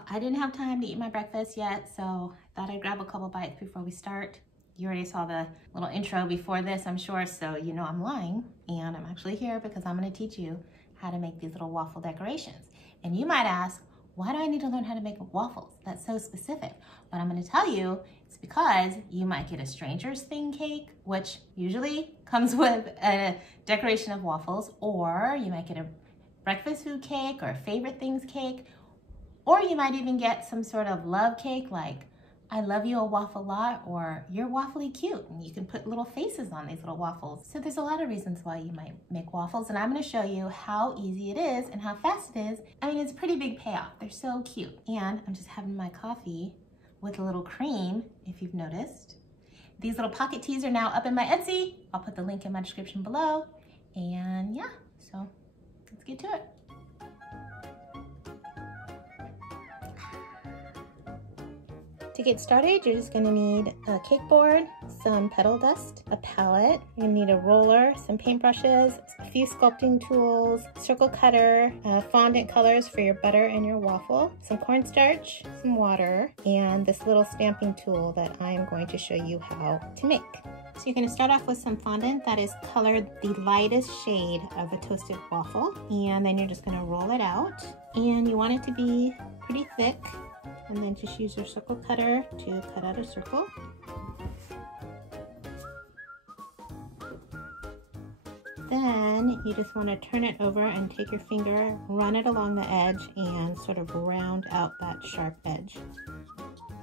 Well, I didn't have time to eat my breakfast yet, so I thought I'd grab a couple bites before we start. You already saw the little intro before this, I'm sure, so you know I'm lying. And I'm actually here because I'm gonna teach you how to make these little waffle decorations. And you might ask, why do I need to learn how to make waffles? That's so specific. But I'm gonna tell you, it's because you might get a stranger's thing cake, which usually comes with a decoration of waffles, or you might get a breakfast food cake or a favorite things cake, or you might even get some sort of love cake like, I love you a waffle lot, or you're waffly cute, and you can put little faces on these little waffles. So there's a lot of reasons why you might make waffles, and I'm gonna show you how easy it is and how fast it is. I mean, it's a pretty big payoff. They're so cute. And I'm just having my coffee with a little cream, if you've noticed. These little pocket teas are now up in my Etsy. I'll put the link in my description below. And yeah, so let's get to it. To get started, you're just gonna need a cake board, some petal dust, a palette, you're gonna need a roller, some paintbrushes, a few sculpting tools, circle cutter, fondant colors for your butter and your waffle, some cornstarch, some water, and this little stamping tool that I'm going to show you how to make. So you're gonna start off with some fondant that is colored the lightest shade of a toasted waffle, and then you're just gonna roll it out, and you want it to be pretty thick. And then just use your circle cutter to cut out a circle. Then you just want to turn it over and take your finger, run it along the edge, and sort of round out that sharp edge.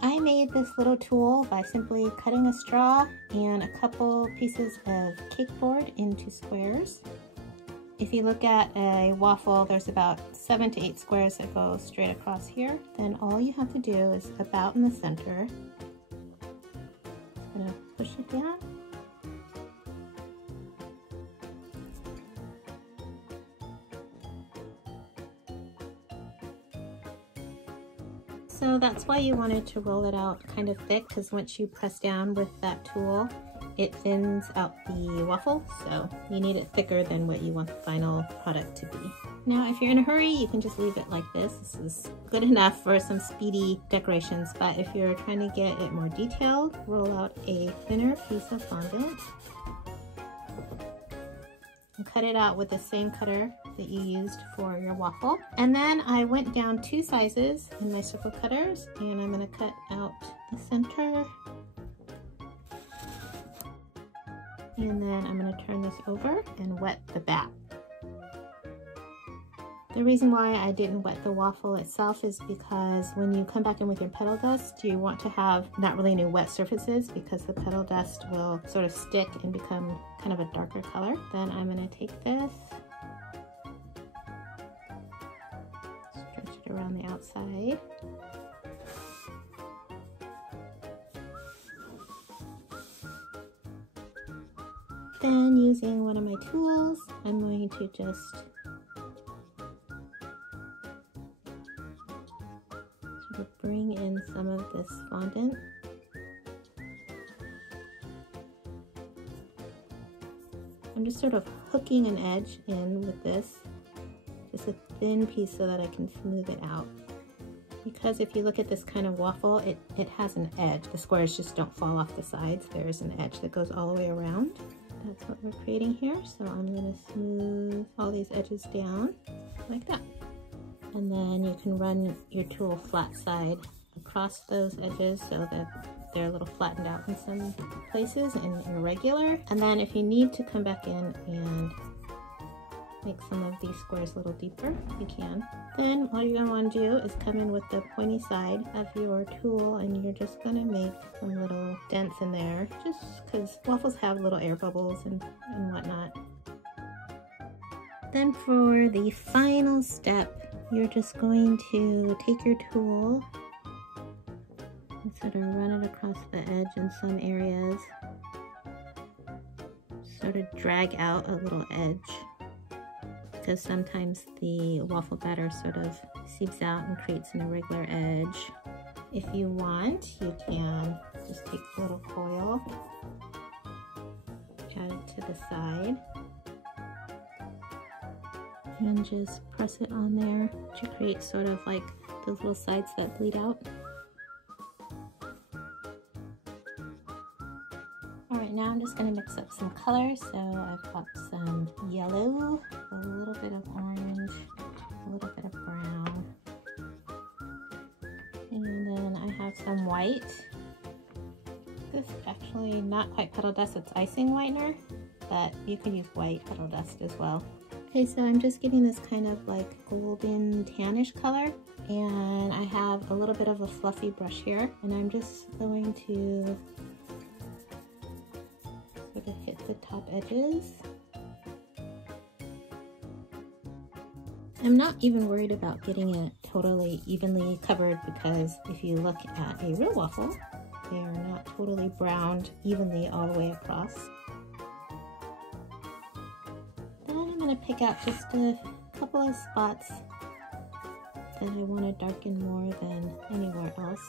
I made this little tool by simply cutting a straw and a couple pieces of cake board into squares. If you look at a waffle, there's about 7 to 8 squares that go straight across here. Then all you have to do is about in the center. I'm gonna push it down. So that's why you wanted to roll it out kind of thick, because once you press down with that tool, it thins out the waffle, so you need it thicker than what you want the final product to be. Now, if you're in a hurry, you can just leave it like this. This is good enough for some speedy decorations, but if you're trying to get it more detailed, roll out a thinner piece of fondant and cut it out with the same cutter that you used for your waffle. And then I went down 2 sizes in my circle cutters, and I'm gonna cut out the center. And then I'm going to turn this over and wet the back. The reason why I didn't wet the waffle itself is because when you come back in with your petal dust, you want to have not really any wet surfaces, because the petal dust will sort of stick and become kind of a darker color. Then I'm going to take this, stretch it around the outside. Then, using one of my tools, I'm going to just sort of bring in some of this fondant. I'm just sort of hooking an edge in with this, just a thin piece so that I can smooth it out. Because if you look at this kind of waffle, it has an edge. The squares just don't fall off the sides. There's an edge that goes all the way around. That's what we're creating here. So I'm going to smooth all these edges down like that. And then you can run your tool flat side across those edges so that they're a little flattened out in some places and irregular. And then if you need to come back in and make some of these squares a little deeper, you can. Then all you're going to want to do is come in with the pointy side of your tool, and you're just going to make some little dents in there, just because waffles have little air bubbles and whatnot. Then for the final step, you're just going to take your tool and sort of run it across the edge in some areas, sort of drag out a little edge, because sometimes the waffle batter sort of seeps out and creates an irregular edge. If you want, you can just take a little foil, add it to the side, and just press it on there to create sort of like those little sides that bleed out. Alright, now I'm just going to mix up some colors. So I've got some yellow, a little bit of orange, a little bit of brown, and then I have some white. This is actually not quite petal dust, it's icing whitener, but you can use white petal dust as well. Okay, so I'm just getting this kind of like golden tannish color, and I have a little bit of a fluffy brush here, and I'm just going to sort of hit the top edges. I'm not even worried about getting it totally evenly covered, because if you look at a real waffle, they are not totally browned evenly all the way across. Then I'm going to pick out just a couple of spots that I want to darken more than anywhere else.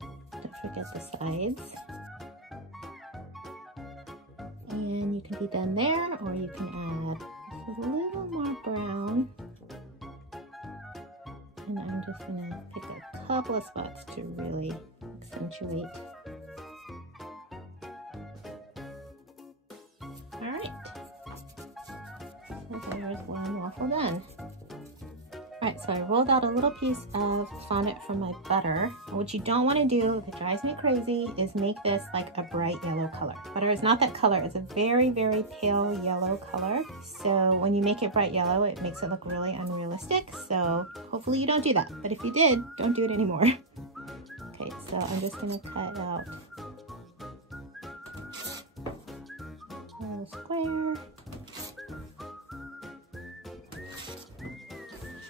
Don't forget the sides. And you can be done there, or you can add just a little more brown. And I'm just going to pick a couple of spots to really accentuate. Alright, so there's one waffle done. Alright, so I rolled out a little piece of fondant from my butter. What you don't want to do, if it drives me crazy, is make this like a bright yellow color. Butter is not that color, it's a very, very pale yellow color. So when you make it bright yellow, it makes it look really unrealistic. So hopefully you don't do that. But if you did, don't do it anymore. Okay, so I'm just going to cut out a little square.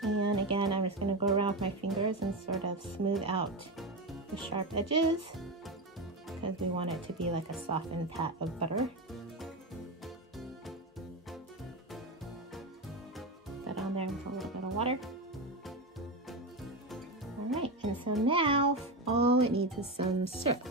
And again, I'm just going to go around with my fingers and sort of smooth out the sharp edges, because we want it to be like a softened pat of butter. Put that on there with a little bit of water. Alright, and so now all it needs is some syrup.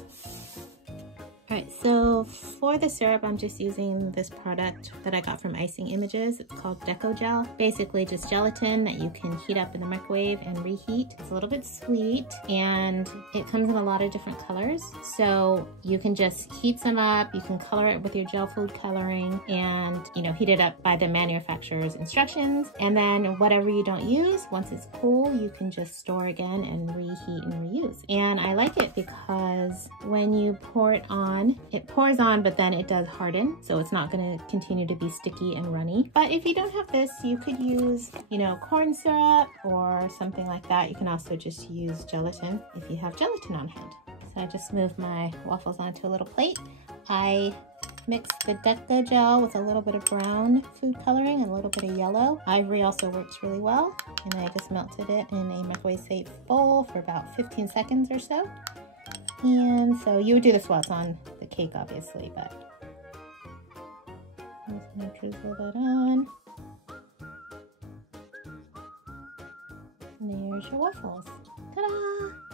Alright, so for the syrup, I'm just using this product that I got from Icing Images. It's called Deco Gel. Basically just gelatin that you can heat up in the microwave and reheat. It's a little bit sweet, and it comes in a lot of different colors. So you can just heat some up, you can color it with your gel food coloring, and heat it up by the manufacturer's instructions. And then whatever you don't use, once it's cool, you can just store again and reheat and reuse. And I like it because when you pour it on, it pours on, but then it does harden, so it's not going to continue to be sticky and runny. But if you don't have this, you could use, corn syrup or something like that. You can also just use gelatin if you have gelatin on hand. So I just moved my waffles onto a little plate. I mixed the Deco Gel with a little bit of brown food coloring and a little bit of yellow. Ivory also works really well, and I just melted it in a microwave safe bowl for about 15 seconds or so. And so you would do this while it's on the cake, obviously, but I'm just going to drizzle that on. And there's your waffles. Ta-da!